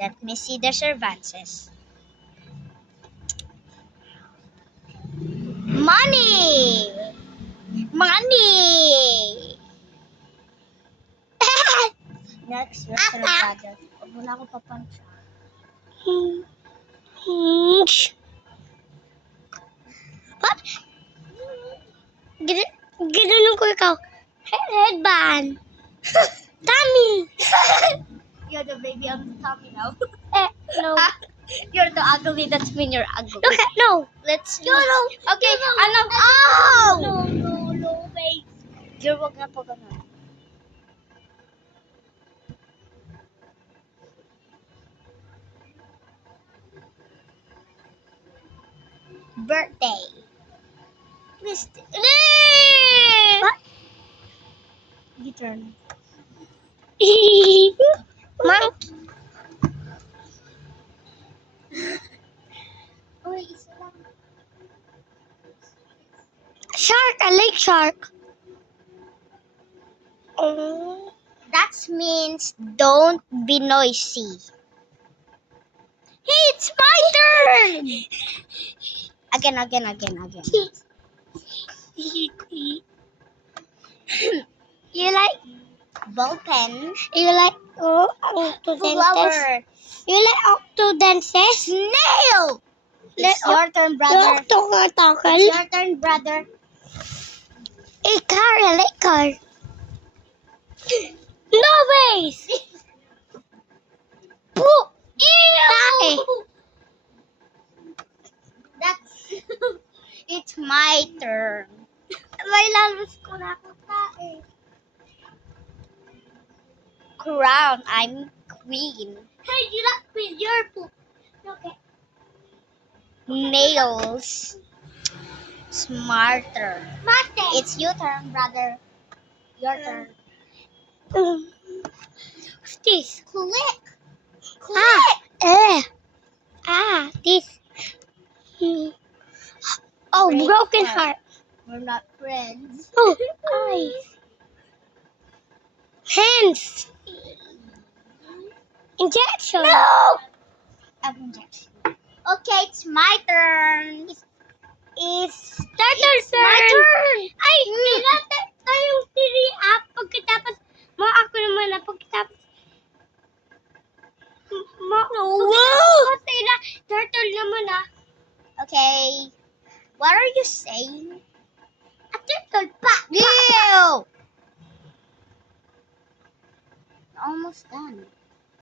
Let me see the Cervantes. Money! Money! Next, Western Brother. Huwag mo na ako papunch. What? Ginanong ko ikaw. Headband. Tommy. You're the baby of the tummy now. No. You're the ugly. That's mean you're ugly. No. Let's No, no. Okay, No, no. ano? Oh! No, wait. You're wag na po ganun. Birthday. What? You turn. Monkey. Uy, isa lang. Shark. A lake shark. Oh. That means don't be noisy. Hey, it's my turn! Again. You like? Ball pen. You like octodenses? Flower. You like octodenses? Snail! It's your turn, brother. It's Octodental. your turn, brother. A car. A lake car. No ways. Poop. Tae. That's... It's my turn. May lalabas ko na ako tae. Crown. I'm queen. Hey, you like with your poop? Okay. Nails. Smarter. Mate. It's your turn, brother. Your turn. What's this? Click. This. Oh, Break broken heart. heart. We're not friends. Oh, eyes. Hands. Injection. No! Injection. Okay, it's my turn. It's turtle It's my turn. Ay, nilata tayong tiri-up. Pagkatapos, mo ako naman na pagkatapos. Turtle naman ah. Okay. What are you saying? A turtle pa. Ew! Almost done.